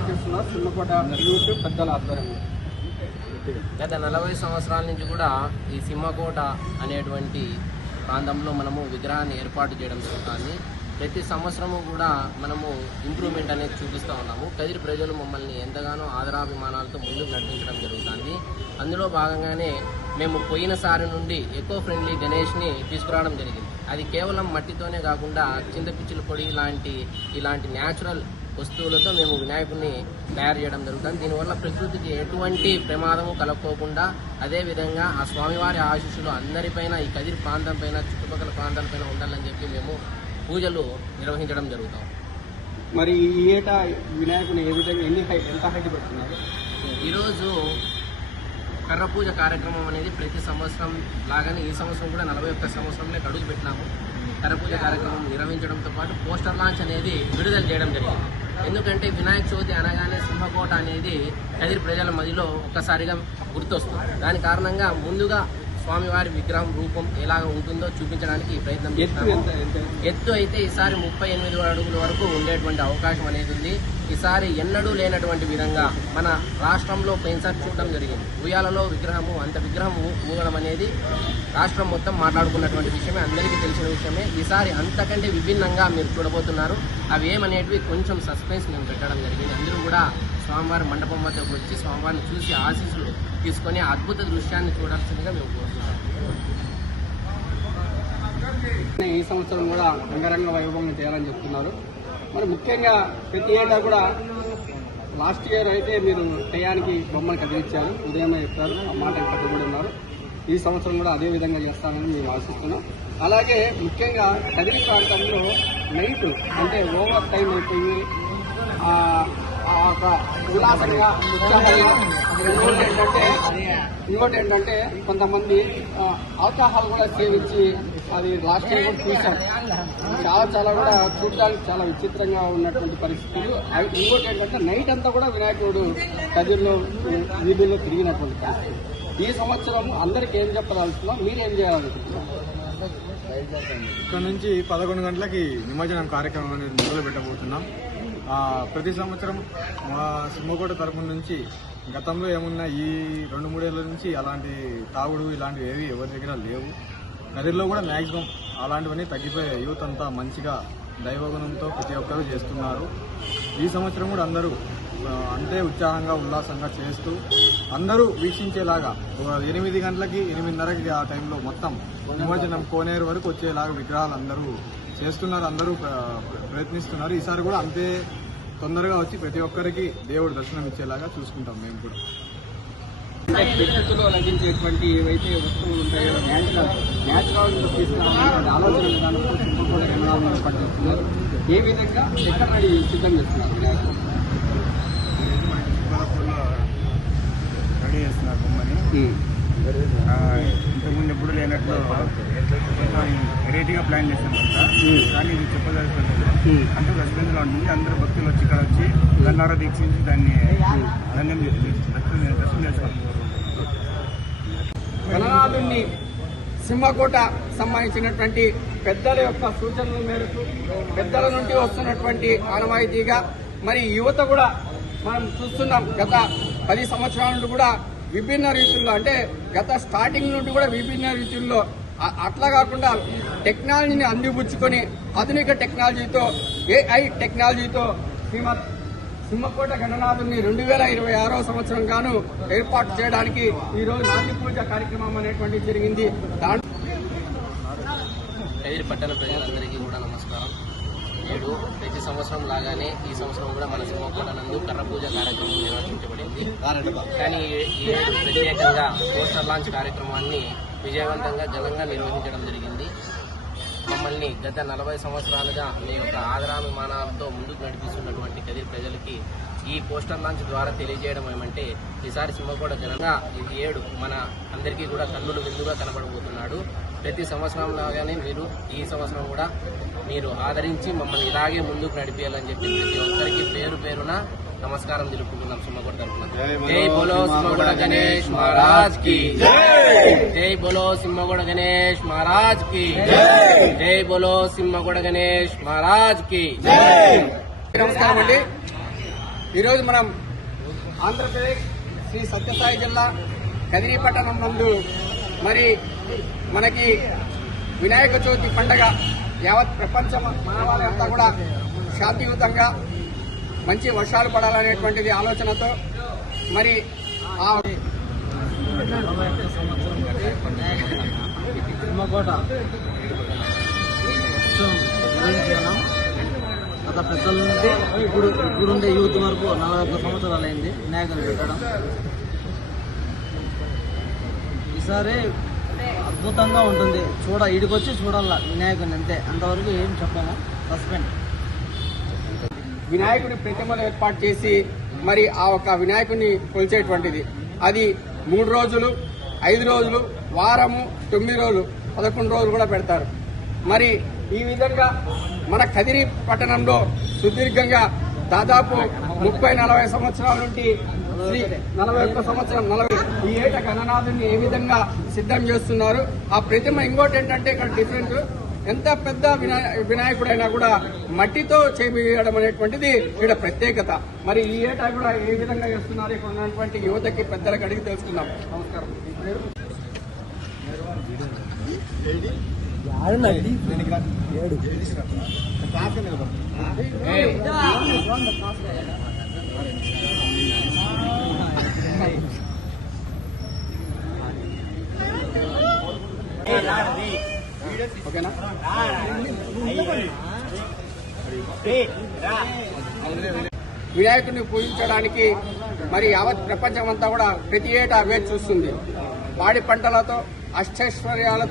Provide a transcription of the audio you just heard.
ఏర్పాటు చేస్తున్నారు సింహకోట యూత్ పెద్దల ఆధ్వర్యంలో. గత 40 సంవత్సరాల నుంచి కూడా ఈ సింహకోట అనేటువంటి ప్రాంతంలో మనము విగ్రహాన్ని ఏర్పాటు చేయడం జరుగుతుంది. ప్రతి సంవత్సరము కూడా మనము ఇంప్రూవ్మెంట్ అనేది చూపిస్తూ ఉన్నాము. కదిరి ప్రజలు మమ్మల్ని ఎంతగానో ఆదరాభిమానాలతో ముందుకు నడిపించడం జరుగుతుంది. అందులో భాగంగానే మేము పోయినసారి నుండి ఎకో ఫ్రెండ్లీ గణేష్ని తీసుకురావడం జరిగింది. అది కేవలం మట్టితోనే కాకుండా చింతపిచ్చుల పొడి ఇలాంటి న్యాచురల్ వస్తువులతో మేము వినాయకుడిని తయారు చేయడం జరుగుతుంది. దీనివల్ల ప్రకృతికి ఎటువంటి ప్రమాదము కలగకోకుండా అదేవిధంగా ఆ స్వామివారి ఆశీస్సులు అందరిపైన ఈ కదిరి ప్రాంతం పైన చుట్టుపక్కల ప్రాంతాలపైన ఉండాలని చెప్పి మేము పూజలు నిర్వహించడం జరుగుతాం. మరి ఈ ఏటా వినాయకుని ఏ విధంగా ఎంత హైట్ పెడుతున్నారు? ఈరోజు కర్ర పూజ కార్యక్రమం అనేది ప్రతి సంవత్సరం లాగానే ఈ సంవత్సరం కూడా 41 సంవత్సరంలో అడుగు పెట్టినాము. కర్ర పూజ కార్యక్రమం నిర్వహించడంతో పాటు పోస్టర్ లాంచ్ అనేది విడుదల చేయడం జరిగింది. ఎందుకంటే వినాయక చవితి అనగానే సింహకోట అనేది కదిరి ప్రజల మధ్యలో ఒక్కసారిగా గుర్తొస్తుంది. దాని కారణంగా ముందుగా స్వామివారి విగ్రహం రూపం ఎలాగ ఉంటుందో చూపించడానికి ప్రయత్నం చేస్తాము. ఎత్తు అయితే ఈసారి 38 అడుగుల వరకు ఉండేటువంటి అవకాశం అనేది ఉంది. ఈసారి ఎన్నడూ లేనటువంటి విధంగా మన రాష్ట్రంలో పోయినసారి చూడడం జరిగింది. ఉయ్యాలలో విగ్రహము అంత విగ్రహం ఊగడం అనేది రాష్ట్రం మొత్తం మాట్లాడుకున్నటువంటి విషయమే, అందరికీ తెలిసిన విషయమే. ఈసారి అంతకంటే విభిన్నంగా మీరు చూడబోతున్నారు. అవి ఏమనేటివి కొంచెం సస్పెన్స్ మేము పెట్టడం జరిగింది. అందరూ కూడా స్వామివారి మండపం వద్దకు వచ్చి స్వామివారిని చూసి ఆశీస్సులు తీసుకొని అద్భుత దృశ్యాన్ని చూడాల్సిందిగా మేము కోరుతున్నాం. ఈ సంవత్సరం కూడా రంగరంగ వైభవంగా చేయాలని చెప్తున్నారు. మరి ముఖ్యంగా ప్రతి ఏటా కూడా లాస్ట్ ఇయర్ అయితే మీరు టయానికి బొమ్మను కదిలించారు, ఉదయమే చెప్తారు, ఆ మాట కట్టుబడి ఉన్నారు. ఈ సంవత్సరం కూడా అదే విధంగా చేస్తామని మేము ఆశిస్తున్నాం. అలాగే ముఖ్యంగా కదిరి ప్రాంతంలో నైట్ అంటే ఓవర్ టైం అయిపోయి ఉల్లాసంగా ఉత్సాహంగా ఇంకోటి ఏంటంటే కొంతమంది ఆల్కహాల్ కూడా సేవించి అది లాస్ట్ ఇయర్ కూడా చూసాం. చాలా కూడా చూడడానికి చాలా విచిత్రంగా ఉన్నటువంటి పరిస్థితులు. ఇంకోటి ఏంటంటే నైట్ అంతా కూడా వినాయకుడు కదిరిలో వీధుల్లో తిరిగినటువంటి పరిస్థితి. ఈ సంవత్సరం అందరికి ఏం చెప్పదలుచుకున్నాం, మీరేం చేయాలనుకుంటున్నాం? ఇక్కడ నుంచి 11 గంటలకి నిమజ్జనం కార్యక్రమం అనేది మొదలు పెట్టబోతున్నాం. ప్రతి సంవత్సరం మా సింహకోట తరపు నుంచి గతంలో ఏమున్నా ఈ 2-3 ఏళ్ళ నుంచి అలాంటి తాగుడు ఇలాంటివి ఏవి ఎవరి దగ్గర లేవు. కదిరిలో కూడా మ్యాక్సిమం అలాంటివన్నీ తగ్గిపోయే యూత్ అంతా మంచిగా దైవగుణంతో ప్రతి ఒక్కరూ చేస్తున్నారు. ఈ సంవత్సరం కూడా అందరూ అంతే ఉత్సాహంగా ఉల్లాసంగా చేస్తూ అందరూ వీక్షించేలాగా 8 గంటలకి 8:30కి ఆ టైంలో మొత్తం నిమజ్జనం కోనేరు వరకు వచ్చేలాగా విగ్రహాలు అందరూ చేస్తున్నారు, అందరూ ప్రయత్నిస్తున్నారు. ఈసారి కూడా అంతే తొందరగా వచ్చి ప్రతి ఒక్కరికి దేవుడు దర్శనం ఇచ్చేలాగా చూసుకుంటాం. మేము కూడా ప్రకృతిలో లభించేటువంటి ఏవైతే వస్తువులు ఉంటాయో న్యాచురల్ తీసుకురావాలనే ఆలోచన విధానంతో సింహకోట గణనాలను ఏర్పాటు చేస్తున్నారు. ఏ విధంగా ఎక్కడ సిద్ధం చేస్తున్నారు? రెడీ చేస్తున్నారు బొమ్మని. ఇంతకుముందు ఎప్పుడు లేనట్లు వెరైటీగా ప్లాన్ చేస్తాం కదా, కానీ ఇది చెప్పదలుచుకోలేదు. అంటే సస్పెన్స్లో ఉంటుంది. అందరూ భక్తులు వచ్చి ఇక్కడ వచ్చి గన్నారా దీక్షించి దాన్ని ధన్యం దర్శనం చేసుకోవాలి. గణనాథుని సింహకోట సంబంధించినటువంటి పెద్దల యొక్క సూచనల మేరకు పెద్దల నుండి వస్తున్నటువంటి ఆనవాయితీగా మరి యువత కూడా మనం చూస్తున్నాం. గత 10 సంవత్సరాల నుండి కూడా విభిన్న రీతుల్లో, అంటే గత స్టార్టింగ్ నుండి కూడా విభిన్న రీతుల్లో, అట్లా కాకుండా టెక్నాలజీని అందిపుచ్చుకొని ఆధునిక టెక్నాలజీతో AI టెక్నాలజీతో సింహకోట గణనాథుని 2026వ సంవత్సరం గాను ఏర్పాటు చేయడానికి ఈరోజు నాంది పూజ కార్యక్రమం అనేటువంటిది జరిగింది. కదిరి పట్టణ ప్రజలందరికీ కూడా నమస్కారం. నేడు ప్రతి సంవత్సరం లాగానే ఈ సంవత్సరం కూడా మన సింహకోట నందు కర్ర పూజ కార్యక్రమం నిర్వహించబడింది. కానీ ఈ ఏడు ప్రత్యేకంగా పోస్టర్ లాంచ్ కార్యక్రమాన్ని విజయవంతంగా ఘనంగా నిర్వహించడం జరిగింది. మమ్మల్ని గత 40 సంవత్సరాలుగా మీ యొక్క ఆదరాభిమానాలతో ముందుకు నడిపిస్తున్నటువంటి కదిరి ప్రజలకి ఈ పోస్టర్ లాంచ్ ద్వారా తెలియజేయడం ఏమంటే, ఈసారి సింహకోట ఘనంగా ఈ ఏడు మన అందరికీ కూడా కన్నులు విందుగా కనబడబోతున్నాడు. ప్రతి సంవత్సరం లాగానే మీరు ఈ సంవత్సరం కూడా మీరు ఆదరించి మమ్మల్ని ఇలాగే ముందుకు నడిపేయాలని చెప్పి ప్రతి ఒక్కరికి పేరు పేరున నమస్కారం తెలుపుకుంటున్నాం. సింహకోట తరఫున జై బోలో సింహకోట గణేష్ మహారాజ్ కి జై బోలో సింహకోట గణేష్ మహారాజ్ కి జై బోలో సింహకోట గణేష్ మహారాజ్ కి. నమస్కారం అండి. ఈరోజు మనం ఆంధ్రప్రదేశ్ శ్రీ సత్యసాయి జిల్లా కదిరి పట్టణం నందు మరి మనకి వినాయక చవితి పండగ యావత్ ప్రపంచ మానవాళంతా కూడా శాంతియుతంగా మంచి వర్షాలు పడాలనేటువంటిది ఆలోచనతో మరి ఆ సింహకోట ఉత్సవం నిర్వహించుకున్నాం. గత పెద్దల నుండి ఇప్పుడుండే యూత్ వరకు 41 సంవత్సరాలు అయింది వినాయకుని పెట్టడం. ఈసారి అద్భుతంగా ఉంటుంది. ఈడికొచ్చి చూడాల వినాయకుని, అంతే. అంతవరకు ఏం చెప్పాము. సస్పెండ్. వినాయకుడి ప్రతిమలు ఏర్పాటు చేసి మరి ఆ ఒక వినాయకుడిని కొలిచేటువంటిది అది 3 రోజులు, 5 రోజులు, వారము, 9 రోజులు, 11 రోజులు కూడా పెడతారు. మరి ఈ విధంగా మన కదిరి పట్టణంలో సుదీర్ఘంగా దాదాపు 30-40 సంవత్సరాల నుండి 41 సంవత్సరం ఈ ఏట గణనాథుని ఏ విధంగా సిద్ధం చేస్తున్నారు. ఆ ప్రతిమ ఇంకోటి ఏంటంటే ఇక్కడ డిఫరెంట్, ఎంత పెద్ద వినాయకుడైనా కూడా మట్టితో చేయించడం అనేటువంటిది ఇక్కడ ప్రత్యేకత. మరి ఈ ఏటా కూడా ఏ విధంగా చేస్తున్నారు ఇక్కడ ఉన్నటువంటి యువతకి పెద్దలకు అడిగి తెలుసుకుందాం. నమస్కారం. ఓకేనా? వినాయకుడిని పూజించడానికి మరి యావత్ ప్రపంచం అంతా కూడా ప్రతి ఏటా వేచి చూస్తుంది. పాడి పంటలతో, అష్టైశ్వర్యాలతో